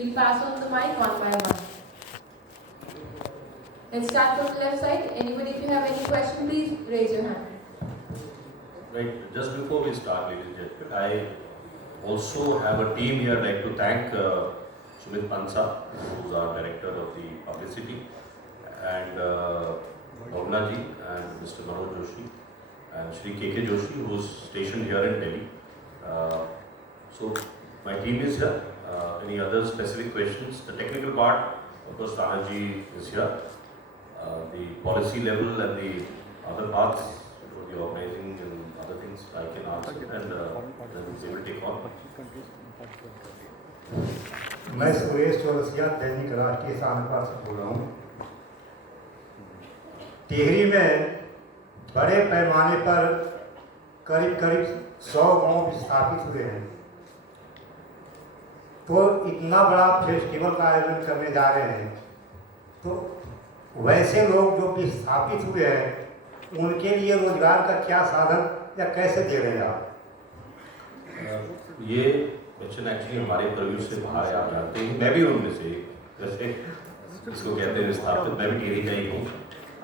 We'll pass on the mic one by one. Let's start from the left side. Anybody, if you have any question, please raise your hand. Right, just before we start, ladies and gentlemen, I also have a team here. I'd like to thank Sumit Pansa, who's our director of the publicity, and Bhavna ji, and Mr. Manoj Joshi, and Shri K.K. Joshi, who's stationed here in Delhi. So my team is here. Any other specific questions? The technical part, of course, Tanaji is here. The policy level and the other parts, the organizing and other things, I can answer, and then they will take on. मैं सुरेश चौरसिया दैनिक राष्ट्रीय समाचार से बोल रहा हूँ। टिहरी में बड़े पैमाने पर करीब 100 गांव विस्थापित हुए हैं, तो इतना बड़ा फेस्टिवल का आयोजन करने जा रहे हैं, तो वैसे लोग जो विस्थापित हुए हैं उनके लिए रोजगार का क्या साधन या कैसे दे रहे हैं आप? ये क्वेश्चन एक्चुअली हमारे प्रव्यू से बाहर है, आप जानते हैं। मैं भी उनमें से जैसे इसको कहते हैं विस्थापित, मैं भी टिहरी का ही हूँ।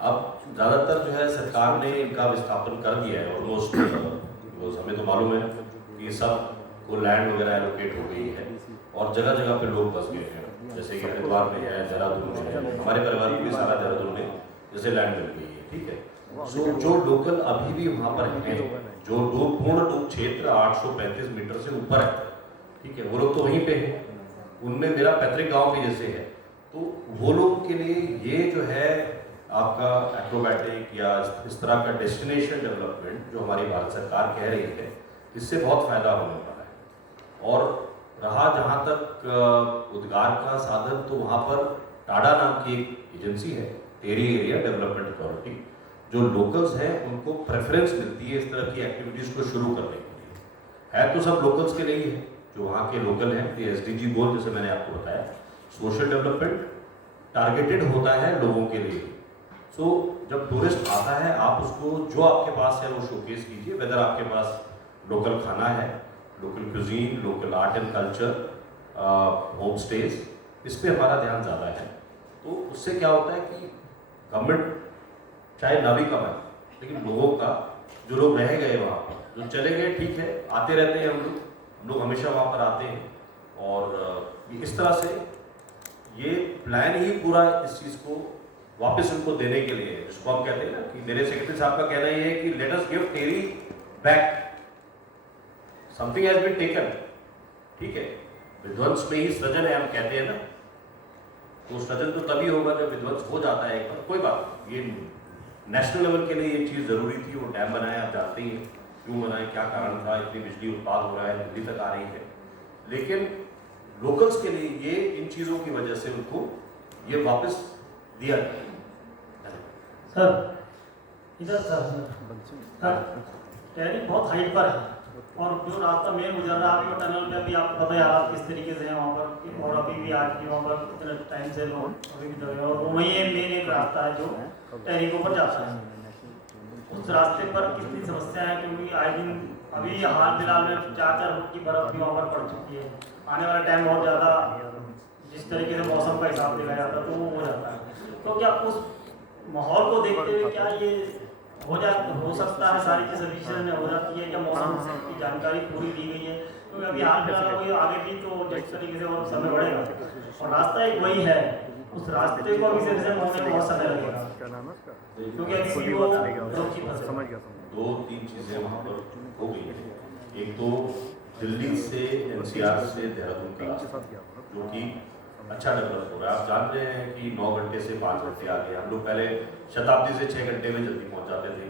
अब ज़्यादातर जो है सरकार ने इनका विस्थापन कर दिया है ऑलमोस्ट। हमें तो मालूम है कि सब को लैंड वगैरह एलोकेट हो गई है और जगह जगह पे लोग बस गए हैं। जैसे कि हरिद्वार में है, देहरादून में है, हमारे परिवार में भी सारा देहरादून में जैसे लैंड मिल गई है, ठीक है। जो लोकल अभी भी वहाँ पर हैं, जो पूर्ण डूब क्षेत्र 835 मीटर से ऊपर है, ठीक है, वो लोग तो वहीं पे हैं। उनमें मेरा पैतृक गांव भी जैसे है, तो वो लोगों के लिए ये जो है आपका एक्रोबैटिक या इस तरह का डेस्टिनेशन डेवलपमेंट जो हमारी भारत सरकार कह रही है, इससे बहुत फायदा होने वाला है। और रहा जहाँ तक रोजगार का साधन, तो वहाँ पर टाडा नाम की एक एजेंसी है, टिहरी एरिया डेवलपमेंट अथॉरिटी, जो लोकल्स हैं उनको प्रेफरेंस मिलती है इस तरह की एक्टिविटीज़ को शुरू करने के लिए। है तो सब लोकल्स के लिए ही है, जो वहाँ के लोकल हैं। ये SDG गोल जैसे मैंने आपको बताया, सोशल डेवलपमेंट टारगेटेड होता है लोगों के लिए। सो जब टूरिस्ट आता है, आप उसको जो आपके पास है वो शोकेस कीजिए, वेदर आपके पास लोकल खाना है, local cuisine, local art and culture, home stage, इस पर हमारा ध्यान ज़्यादा है। तो उससे क्या होता है कि गवर्नमेंट चाहे ना भी कमाए, लेकिन लोगों का, जो लोग रह गए वहाँ पर, जो चले गए ठीक है, आते रहते हैं हम लोग हमेशा वहाँ पर आते हैं। और इस तरह से ये प्लान ही पूरा इस चीज़ को वापस उनको देने के लिए, जिसको हम कहते हैं ना कि मेरे सेक्रेटरी साहब का कहना ये है कि let us give Tehri back, something has been taken, ठीक है। विध्वंस में ही सृजन है, हम कहते हैं ना, तो सृजन तो तभी होगा जब विध्वंस हो जाता है एक बार। कोई बात, ये नेशनल लेवल के लिए ये चीज़ ज़रूरी थी, वो डैम बनाया, आप जानते ही हैं क्यों बनाए, क्या कारण था, इतनी बिजली उत्पाद हो रहा है, दिल्ली तक आ रही है। लेकिन लोकल्स के लिए ये इन चीज़ों की वजह से उनको ये वापस दिया जाए। सर इधर सर टिहरी बहुत हाइट पर है, और जो रास्ता मेन गुजर रहा है अभी वो टनल पे, अभी आपको पता है हालात किस तरीके से हैं वहाँ पर, और अभी भी आज भी वहाँ पर कितने टाइम से लोग अभी भी दबे, और वही मेन एक रास्ता है जो टिहरी के ऊपर जाता है। उस रास्ते पर कितनी समस्या है, क्योंकि आए दिन अभी हाल फिलहाल में 4-4 फुट की बर्फ भी वहाँ पर पड़ चुकी है। आने वाला टाइम बहुत ज़्यादा जिस तरीके से मौसम का हिसाब देखा जाता है तो वो हो जाता है। तो क्या उस माहौल को देखते हुए क्या ये हो सकता है, सारी चीज़ सफिशिएंट हो जाती है, क्या मौसम की जानकारी पूरी दी गई है? क्योंकि अभी हाल फिलहाल कोई आगे भी तो जिस तरीके से वो समय बढ़ेगा, और रास्ता एक वही है, उस रास्ते को अभी से होने में बहुत समय लगेगा, क्योंकि अभी भी वो 2-3 चीज़ें वहाँ पर हो गई हैं। एक तो दिल्ली से NCR से देहरादून का रास्ता, जो कि अच्छा डेवलप हो रहा है। आप जान रहे हैं कि 9 घंटे से 5 घंटे आ गए। हम लोग पहले शताब्दी से 6 घंटे में जल्दी पहुंच जाते थे,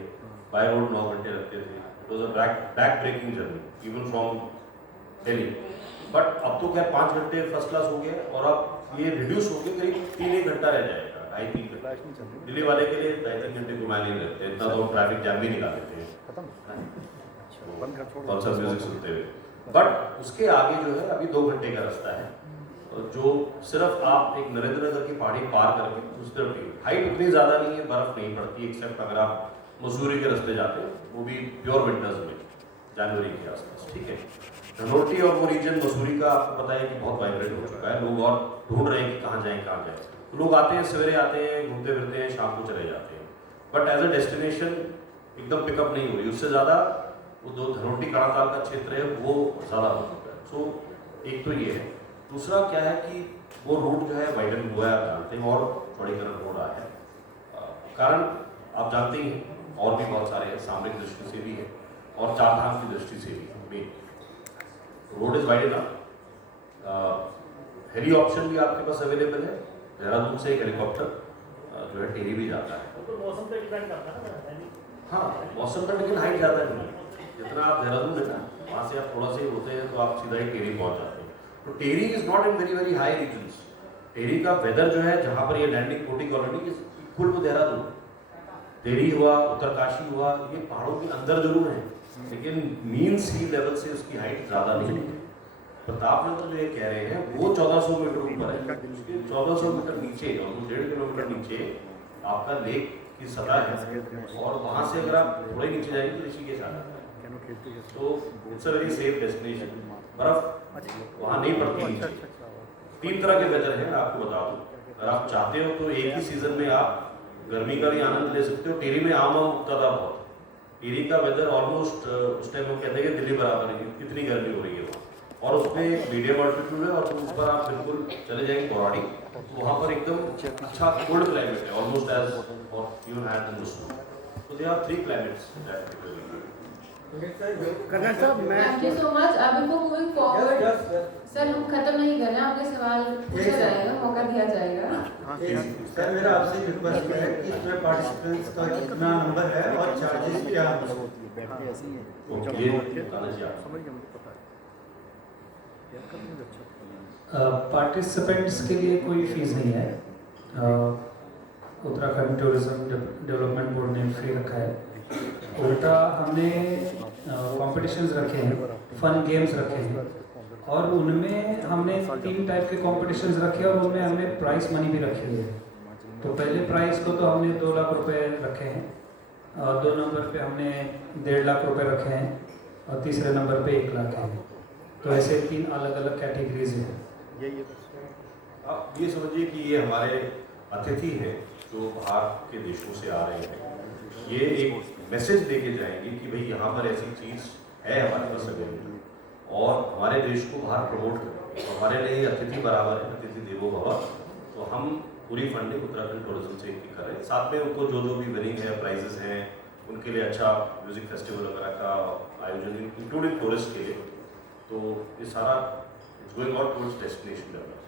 बाय रोड 9 घंटे लगते थे। It was a back breaking journey even from Delhi. But अब तो क्या 5 घंटे फर्स्ट क्लास हो गया, और अब ये रिड्यूस हो गया, करीब 3-1 घंटा रह जाएगा, 2.5-3 घंटे। दिल्ली वाले के लिए 2.5-3 घंटे घुमा नहीं रहते, इतना तो ट्रैफिक जैम भी निकाल देते हैं कॉन्सर्ट म्यूजिक सुनते हुए। बट उसके आगे जो है अभी 2 घंटे का रास्ता है, जो सिर्फ आप एक नरेंद्र नगर की पहाड़ी पार करके उस तरफ, हाइट उतनी ज़्यादा नहीं है, बर्फ़ नहीं पड़ती, एक्सेप्ट अगर आप मसूरी के रास्ते जाते हैं, वो भी प्योर विंटर्स में, जनवरी के आसपास, ठीक है। धनोल्टी और वो रीजन मसूरी का आपको पता है कि बहुत वाइब्रेंट हो चुका है, लोग और ढूंढ रहे हैं कि कहाँ जाएं। तो लोग आते हैं, सवेरे आते हैं, घूमते फिरते हैं, शाम को चले जाते हैं, बट एज अ डेस्टिनेशन एकदम पिकअप नहीं हो रही। उससे ज़्यादा वो जो धनोल्टी कड़ाताल का क्षेत्र है वो ज़्यादा हो चुका है। सो एक तो ये है। दूसरा क्या है कि वो रोड जो है वाइडन हुआ है, आप जानते हैं, और चौड़ीकरण हो रहा है। कारण आप जानते ही हैं, और भी बहुत सारे हैं, सामरिक दृष्टि से भी है और चारधाम की दृष्टि से भी। Road is wide enough, heli option भी आपके पास अवेलेबल है। देहरादून से एक हेलीकॉप्टर जो है टेरी भी जाता है। तो मौसम पे डिपेंड करता है ना। हाँ, मौसम पर, लेकिन हाइट ज़्यादा नहीं है। जितना आप देहरादून है ना, वहाँ से आप थोड़ा सा ही होते हैं तो आप सीधा ही टेरी पहुँच जाते हैं। तो Tehri is not in very high regions. Tehri का वेदर जो है, जहाँ पर ये landing Koti colony is equal to Dehradun. Tehri हुआ, उत्तरकाशी हुआ, ये पहाड़ों के अंदर जरूर है, लेकिन मीन सी लेवल से उसकी हाइट ज़्यादा नहीं है। प्रताप नगर जो ये कह रहे हैं वो 1400 मीटर ऊपर है। 1400 मीटर नीचे और 1.5 किलोमीटर नीचे आपका लेक की सतह है, और वहाँ से अगर आप थोड़े नीचे जाएंगे तो ऋषिकेश आ जाता है। तो it's a very safe destination. बर्फ वहाँ नहीं पड़ती नीचे। 3 तरह के वेदर हैं, आपको बता दूँ। अगर आप चाहते हो तो एक ही सीजन में आप गर्मी का भी आनंद ले सकते हो। टेरी में आम उगता था बहुत। टेरी का वेदर ऑलमोस्ट उस टाइम वो कहते हैं दिल्ली बराबर है, इतनी गर्मी हो रही है वहाँ। और उसमें एक मीडियम अल्टीट्यूड है, और ऊपर आप बिल्कुल चले जाएंगे पौराड़ी, तो वहाँ पर एकदम अच्छा कोल्ड क्लाइमेट है, almost as what you had in the snow. So there are 3 climates that we will do. Colonel साहब, मैं थैंक यू सो मच। अब बिफोर मूविंग फॉरवर्ड, सर हम खत्म नहीं कर रहे हैं, आपके सवाल पूछा जाएगा, मौका दिया जाएगा। सर मेरा आपसे रिक्वेस्ट है कि इसमें पार्टिसिपेंट्स का कितना नंबर है और चार्जेस क्या हैं? पार्टिसिपेंट्स के लिए कोई फीस नहीं है। उत्तराखंड टूरिज्म डेवलपमेंट बोर्ड ने फ्री रखा है। उल्टा हमने कॉम्पिटिशन्स रखे हैं, फन गेम्स रखे हैं, और उनमें हमने 3 टाइप के कॉम्पिटिशन्स रखे हैं, और उनमें हमने प्राइस मनी भी रखी है। तो पहले प्राइस को तो हमने 2 लाख रुपए रखे हैं, और 2 नंबर पे हमने 1.5 लाख रुपए रखे हैं, और तीसरे नंबर पे 1 लाख है। तो ऐसे 3 अलग अलग कैटेगरीज हैं। आप ये समझिए कि ये हमारे अतिथि हैं जो बाहर के देशों से आ रहे हैं। ये एक मैसेज देके जाएंगे कि भाई यहाँ पर ऐसी चीज़ है हमारे पास अवेलेबल, और हमारे देश को बाहर प्रमोट करेंगे। तो हमारे लिए अतिथि बराबर है, अतिथि देवो भव। तो हम पूरी फंडिंग उत्तराखंड टूरिज्म से कर रहे हैं। साथ में उनको जो भी विनिंग है, प्राइजेस हैं, उनके लिए अच्छा म्यूजिक फेस्टिवल वगैरह का आयोजन, इंक्लूडिंग टूरिस्ट के लिए। तो ये सारा it's going out towards destination development.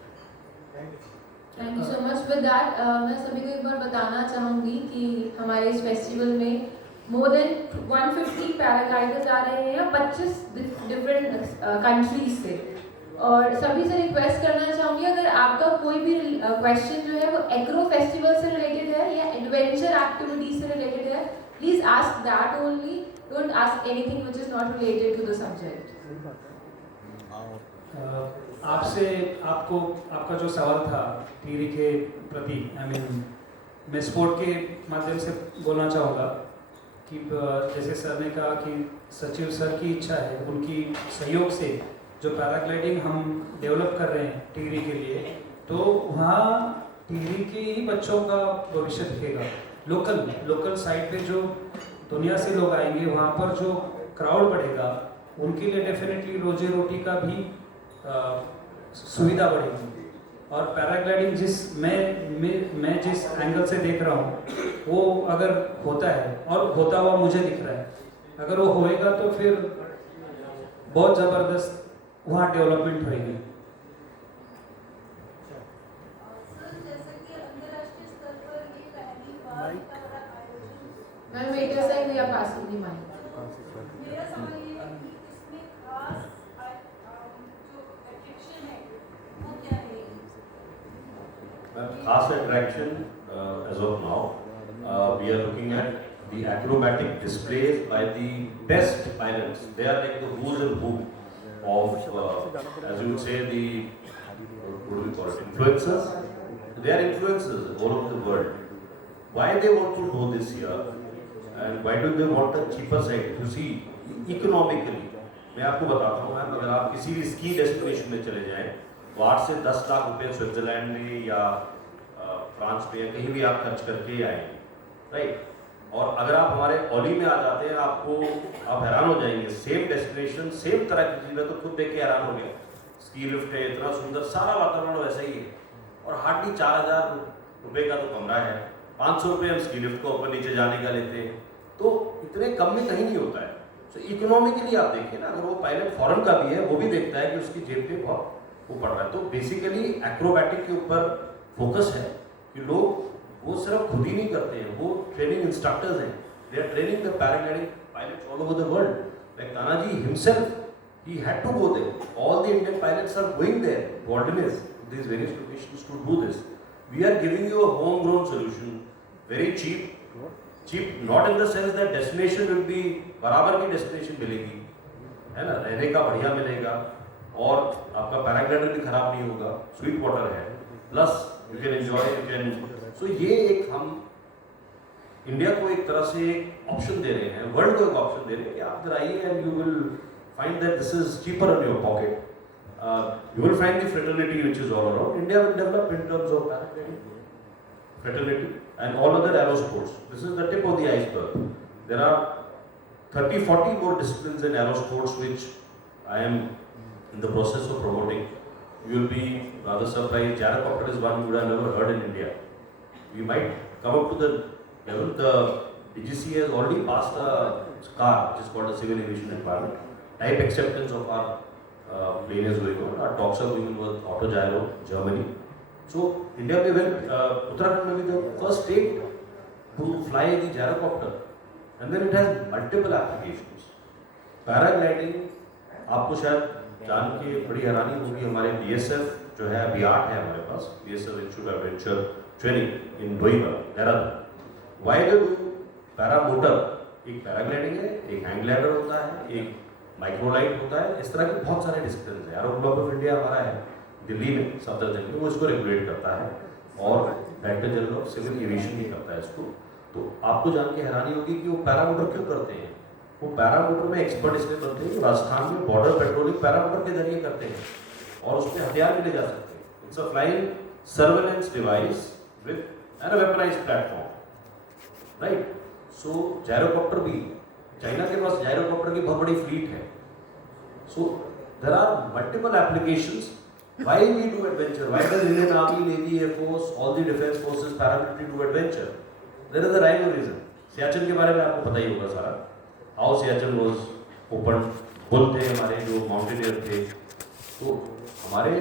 Thank you so much. With that मैं सभी को एक बार बताना चाहूँगी कि हमारे इस फेस्टिवल में मोर देन 150 पैराग्लाइडर्स आ रहे हैं 25 डिफरेंट कंट्रीज से। और सभी से रिक्वेस्ट करना चाहूँगी, अगर आपका कोई भी क्वेश्चन जो है वो एग्रो फेस्टिवल से रिलेटेड है या एडवेंचर एक्टिविटीज से रिलेटेड है, please ask that only, don't ask anything which is not related to the subject. आपका जो सवाल था टीरी के प्रति, मैं स्पोर्ट के माध्यम से बोलना चाहूँगा कि जैसे सर ने कहा कि सचिव सर की इच्छा है, उनकी सहयोग से जो पैराग्लाइडिंग हम डेवलप कर रहे हैं टिहरी के लिए, तो वहाँ टिहरी के ही बच्चों का भविष्य दिखेगा। लोकल साइट पे जो दुनिया से लोग आएंगे, वहाँ पर जो क्राउड बढ़ेगा, उनके लिए डेफिनेटली रोजी रोटी का भी सुविधा बढ़ेगी। और पैराग्लाइडिंग मैं जिस एंगल से देख रहा हूँ, वो अगर होता है, और होता हुआ मुझे दिख रहा है, अगर वो होएगा तो फिर बहुत ज़बरदस्त वहाँ डेवलपमेंट होएगी। Ma'am waiter side we are passing the mic. मेरा सवाल ये है कि इसमें खास जो अट्रैक्शन है वो क्या है? खास attraction as of now we are looking at the acrobatic displays by the best pilots. They are like the who's and who of as you would say the what do we call it, influencers. They are influencers all over the world. Why they want to do this here, and why do they want a cheaper side? You see, economically, मैं आपको बताता हूँ ma'am, अगर आप किसी भी ski destination में चले जाएं तो 8 से 10 लाख रुपए स्विट्जरलैंड में या फ्रांस में या कहीं भी आप खर्च करके आएंगे, राइट। और अगर आप हमारे ओली में आ जाते हैं, आप हैरान हो जाएंगे। सेम डेस्टिनेशन, सेम तरह की चीज़, मैं तो खुद देख के हैरान हो गया। स्की लिफ्ट है, इतना सुंदर, सारा वातावरण वैसा ही है, और हार्डली 4000 रुपये का तो कमरा है। 500 रुपये हम स्की लिफ्ट को ऊपर नीचे जाने का लेते हैं, तो इतने कम में कहीं नहीं होता है। तो इकोनॉमिकली आप देखिए ना, अगर वो पायलट फॉरेन का भी है, वो भी देखता है कि उसकी जेब पे बहुत वो पड़ रहा है। तो बेसिकली एक्रोबैटिक के ऊपर फोकस है कि लोग वो सिर्फ खुद ही नहीं करते हैं, वो ट्रेनिंग इंस्ट्रक्टर्स हैं, they are training the paragliding pilots all over the world. Like Tanaji himself, he had to go there. All the Indian pilots are going there, coordinates these various locations to do this. We are giving you a homegrown solution, very cheap, not in the sense that destination will be बराबर की destination मिलेगी, है ना, रहने का बढ़िया मिलेगा, और आपका पैराग्लाइडर भी खराब नहीं होगा, स्वीट वाटर है, plus you can enjoy, you can. So ये एक हम इंडिया को एक तरह से ऑप्शन दे रहे हैं, वर्ल्ड को एक ऑप्शन दे रहे हैं कि आप इधर आइए and you will find that this is cheaper in your pocket. You will find the fraternity which is all around. India will develop in terms of paragliding, fraternity, and all other aero sports. This is the tip of the iceberg. There are 30-40 more disciplines in aero sports which I am in the process of promoting. You will be rather surprised. Gyrocopter is one you would have never heard in India. We might come up to the level. The DGC has already passed a car which is called a civil aviation requirement. Type acceptance of our plane is going on. Our talks are going on with AutoGyro, Germany. So India may well, Uttarakhand may be the first state to fly the gyrocopter, and then it has multiple applications. Paragliding, आपको शायद जान के बड़ी हैरानी होगी, हमारे BSF जो है अभी 8 है हमारे पास, BSF Institute of Adventure Training in Doiba, Dehradun. Why they do paramotor? एक पैराग्लाइडिंग है, एक हैंग ग्लाइडर होता है, एक माइक्रोलाइट होता है, इस तरह के बहुत सारे डिसिप्लिन है। एरो क्लब ऑफ इंडिया हमारा है दिल्ली में, सफदरजंग में, वो इसको रेगुलेट करता है, और director general of civil aviation भी करता है इसको। तो आपको जान के हैरानी होगी कि वो पैरामोटर क्यों करते हैं। वो पैरामोटर में एक्सपर्ट इसलिए बनते हैं कि राजस्थान में बॉर्डर पेट्रोलिंग पैरामोटर के जरिए करते हैं, और उसमें हथियार भी ले जा सकते हैं। It's a flying surveillance device with an weaponized platform, right. So gyrocopter भी, चाइना के पास जायरोकॉप्टर की बहुत बड़ी फ्लीट है। So there are multiple applications. Why we do adventure? Why does Indian Army, Navy, Air Force, all the defense forces, paramilitary do adventure? There is a rhyme or reason. Siachen के बारे में आपको पता ही होगा सारा। How Siachen was opened, bull थे हमारे जो माउंटेनियर थे। तो हमारे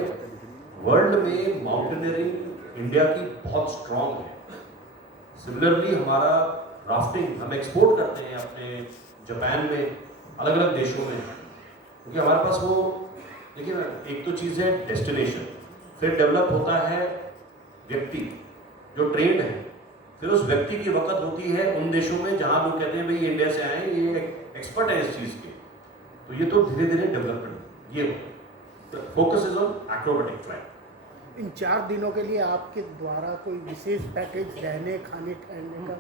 वर्ल्ड में माउंटेनियरिंग इंडिया की बहुत स्ट्रॉन्ग है। सिमिलरली हमारा राफ्टिंग हम एक्सपोर्ट करते हैं अपने जापान में, अलग अलग देशों में, क्योंकि हमारे पास वो, देखिए ना, एक तो चीज़ है डेस्टिनेशन, फिर डेवलप होता है व्यक्ति जो ट्रेंड है, फिर उस व्यक्ति की वक़्त होती है उन देशों में जहाँ लोग कहते हैं भाई ये इंडिया से आए, ये एक्सपर्ट है इस चीज़ के। तो ये तो धीरे धीरे डेवलपमेंट, ये focus is on acrobatic flight. इन 4 दिनों के लिए आपके द्वारा कोई विशेष पैकेज रहने, खाने, ठहरने का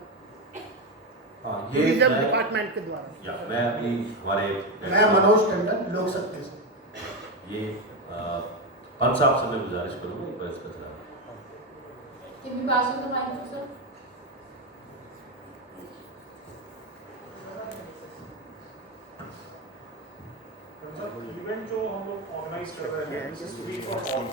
ये डिपार्टमेंट के द्वारा? या मैं अभी हमारे मैं मनोज टंडन, लोक सत्य से। ये पंच साहब से मैं गुजारिश करूँगा एक बार इसका जरा। Can we pass on the mic to sir? Event जो हम लोग ऑर्गेनाइज कर रहे हैं, दिस वीक और ऑल,